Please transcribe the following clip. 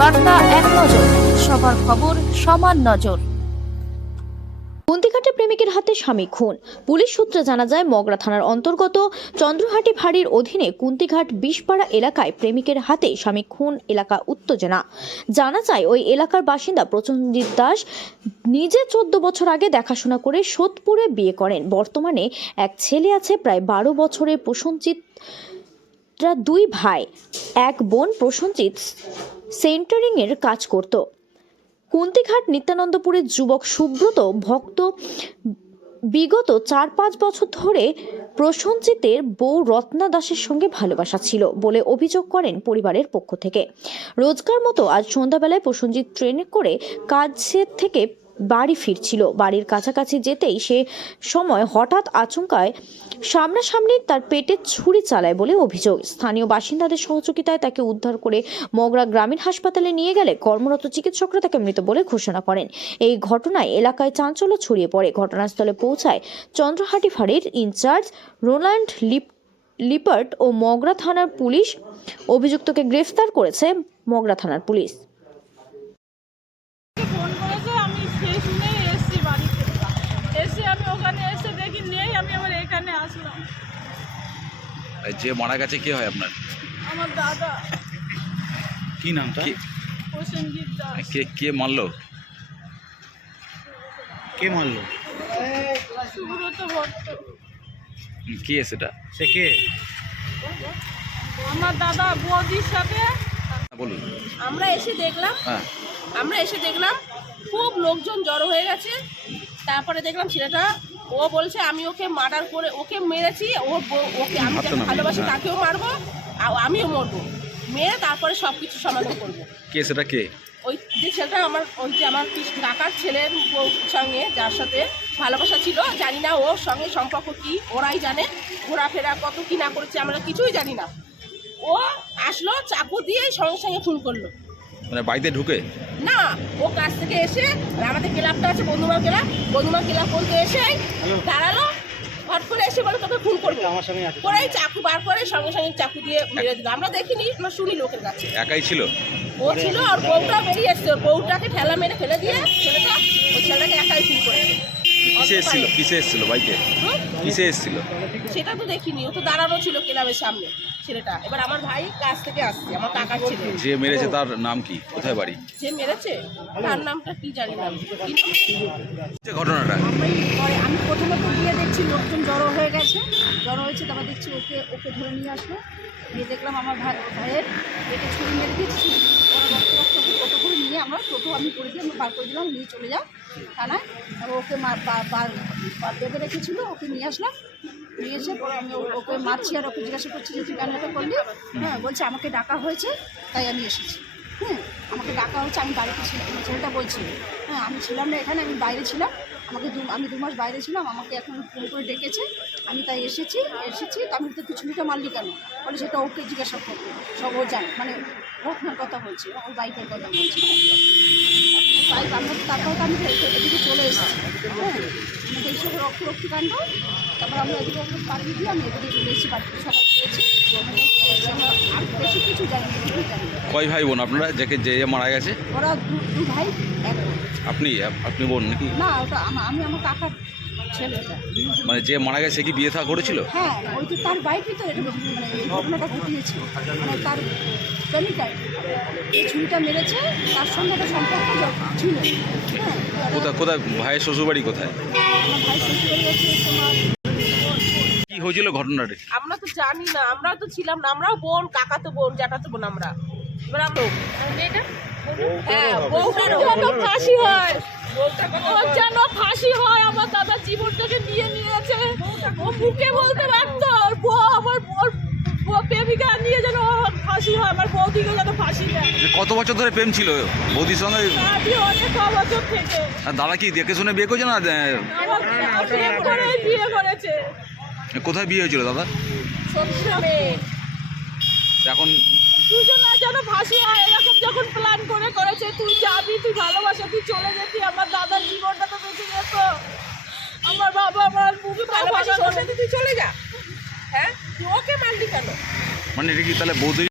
বার্তা এক নজর, সবার খবর সমান নজর। কুন্তিঘাটে প্রেমিকের হাতে স্বামী খুন। পুলিশ সূত্রে জানা যায় মগরা থানার অন্তর্গত চন্দ্রহাটি অধীনে কুন্তিঘাট এলাকায় প্রেমিকের হাতে স্বামী খুন এলাকা উত্তেজনা। জানা যায়, ওই এলাকার বাসিন্দা প্রচঞ্জিৎ দাস নিজে চোদ্দ বছর আগে দেখাশোনা করে সোদপুরে বিয়ে করেন। বর্তমানে এক ছেলে আছে, প্রায় বারো বছরের প্রসঞ্জিৎ দুই ভাই। এক বোন প্রসঞ্জিৎ সেন্টারিং এর কাজ করত। কুন্তিঘাট নিত্যানন্দপুরের যুবক সুব্রত ভক্ত বিগত চার পাঁচ বছর ধরে প্রসঞ্জিতের বউ রত্না দাসের সঙ্গে ভালোবাসা ছিল বলে অভিযোগ করেন পরিবারের পক্ষ থেকে। রোজকার মতো আজ সন্ধ্যাবেলায় প্রসঞ্জিৎ ট্রেনে করে কাজের থেকে বাড়ি ফিরছিল। বাড়ির কাছাকাছি যেতেই সে সময় হঠাৎ আচমকায় সামনাসামনি তার পেটে ছুরি চালায় বলে অভিযোগ। স্থানীয় বাসিন্দাদের সহযোগিতায় তাকে উদ্ধার করে মগরা গ্রামীণ হাসপাতালে নিয়ে গেলে কর্মরত চিকিৎসকরা তাকে মৃত বলে ঘোষণা করেন। এই ঘটনায় এলাকায় চাঞ্চল্য ছড়িয়ে পড়ে। ঘটনাস্থলে পৌঁছায় চন্দ্রহাটি ফাঁড়ির ইনচার্জ রোনাল্ড লিপ, লিপার্ট ও মগরা থানার পুলিশ। অভিযুক্তকে গ্রেফতার করেছে মগরা থানার পুলিশ ফোন করেছে আমি সে শুনেই এসেছি বাড়িতে এসে আমি ওখানে এসে দেখি নেই আমি আবার এখানে যে মারা গেছে কে হয় আপনার? আমার দাদা। কি নামটা? কে- প্রসেনজিৎ দাস। কে কে মারলো? কে মারলো? সুব্রত ভট্ট। কে সেটা? সে কে? আমার দাদা বৌদির সাথে। বলুন। আমরা এসে দেখলাম হ্যাঁ। আমরা এসে দেখলাম খুব লোকজন জড়ো হয়ে গেছে। তারপরে দেখলাম ছেলেটা ও বলছে আমি ওকে মার্ডার করে ওকে মেরেছি ও ওকে আমি যাকে ভালোবাসি হ্যাঁ। তাকেও মারবো আর আমিও মরবো। মেরে তারপরে সব কিছু সমাধান করব। কে সেটা কে? ওই যে ছেলেটা আমার ওই যে আমার কাকার ছেলের সঙ্গে যার সাথে ভালোবাসা ছিল জানি না ওর সঙ্গে সম্পর্ক কি ওরাই জানে ঘোরাফেরা কত কি না করেছে আমরা কিছুই জানি না। ও আসলো চাকু দিয়ে সঙ্গে সঙ্গে খুন করল। মানে বাড়িতে ঢুকে? না ও কাছ থেকে এসে আমাদের ক্লাবটা আছে বন্ধুবার ক্লাব। বন্ধুবার ক্লাব বলতে এসে দাঁড়াল হট করে এসে বলে তোকে খুন করব। আমার সঙ্গে আছে। করে চাকু বার করে সঙ্গে সঙ্গে চাকু দিয়ে মেরে দিল। আমরা দেখিনি আমরা শুনি লোকের কাছে। একাই ছিল? ও ছিল আর বউটা বেরিয়ে এসছে। বউটাকে ঠেলা মেরে ফেলে দিয়ে ছেলেটা ওই ছেলেটাকে একাই খুন করেছে। কিসে এসেছিল? কিসে এসেছিল বাইকে হুম? কিসে এসেছিল? সেটা তো দেখিনি ও তো দাঁড়ানো ছিল ক্লাবের সামনে ছেলেটা। এবার আমার ভাই কাছ থেকে আসছে আমার কাকার ছেলে। যে মেরেছে তার নাম কি? কোথায় বাড়ি? যে মেরেছে তার নামটা কি জানি না। ঘটনাটা। আমি পরে আমি প্রথমে তো গিয়ে দেখছি লোকজন জড়ো হয়ে গেছে। জড়ো হয়েছে তারপর দেখছি ওকে ওকে ধরে নিয়ে আসলো। নিয়ে দেখলাম আমার ভাই ভাইয়ের পেটে ছুরি মেরে ওকে টোটো করে নিয়ে আমরা টোটো আমি করে দিয়ে আমি বার করে দিলাম নিয়ে চলে যাও থানায়। ওকে মা- বা- বা- বা- বেঁধে রেখেছিলো ওকে নিয়ে আসলাম। নিয়ে এসে পরে আমি ওকে মারছি আর ওকে জিজ্ঞাসা করছি যে, তুই কেন করলি? হ্যাঁ বলছে, আমাকে ডাকা হয়েছে, তাই আমি এসেছি। হ্যাঁ আমাকে ডাকা হয়েছে, আমি বাড়িতে ছিলাম ছেলেটা বলছি। হ্যাঁ আমি ছিলাম না এখানে, আমি বাইরে ছিলাম। আমাকে দু আমি দু মাস বাইরে ছিলাম, আমাকে এখন ফোন করে ডেকেছে। আমি তাই এসেছি এসেছি আমি তো ছুরিটা মারলি কেন? বলে সেটা ওকে জিজ্ঞাসা করব সব ও জানে মানে ঘটনার কথা বলছি, ওর বাইকের কথা বলছি। তারপরে তো আমি এদিকে- চলে এসেছি। হ্যাঁ এইসব রক্ত রক্তিকাণ্ড তারপর আমরা এদিকে ওকে পাঠিয়ে দিয়ে আমি এদিকে চলে এসেছি বাড়িতে সবাই পেয়েছি আর বেশি কিছু জানি কয় ভাই বোন আপনারা? যাকে যে মারা গেছে? ওরা দু ভাই। আপনি? আপনি বোন নাকি? না ওটা আমি আমার কাকার ছেলে ওটা মানে যে মারা গেছে কি বিয়ে থা করেছিল হ্যাঁ ওই তো তার বাইকই তো মানে ঘটনাটা ঘটিয়েছে মানে তার প্রেমিকাই এই ছুরিটা মেরেছে তার সঙ্গে একটা সম্পর্ক ছিল হ্যাঁ কোথায় কোথায় ভাইয়ের শ্বশুরবাড়ি কোথায় আমার ভাই শ্বশুর হচ্ছে তোমার কি হয়েছিল ঘটনাটা আমরা তো জানি না আমরা তো ছিলাম না আমরাও বোন কাকা তো বোন জ্যাঠা তো বোন আমরা এবার আমরা হ্যাঁ বউটার যেন ফাঁসি হয় বউটা কথা ও মুখে বলতে পারতো ওর বউ আমার ওর বউ প্রেমিকা নিয়ে যেন ওর ফাঁসি হয় আমার বৌদিকে যেন ফাঁসি দেয়। কত বছর ধরে প্রেম ছিল? বৌদির সঙ্গে? অনেক ক বছর থেকে। আর দাদা কি দেখে শুনে বিয়ে করেছে না আহ, আমার প্রেম বিয়ে করেছে। কোথায় বিয়ে হয়েছিল দাদা এখন দুজনে যেন ফাঁসি হয় এরকম যখন প্ল্যান করে করেছে তুই যাবি তুই ভালোবাসা তুই চলে যেতি আমার দাদার জীবনটা তো বেঁচে যেত আমার বাবা আমার বুকে ভালোবাসি তুই চলে যা। হ্যাঁ? তুই ওকে মারলি কেন? মানে এটা কি তাহলে বৌদি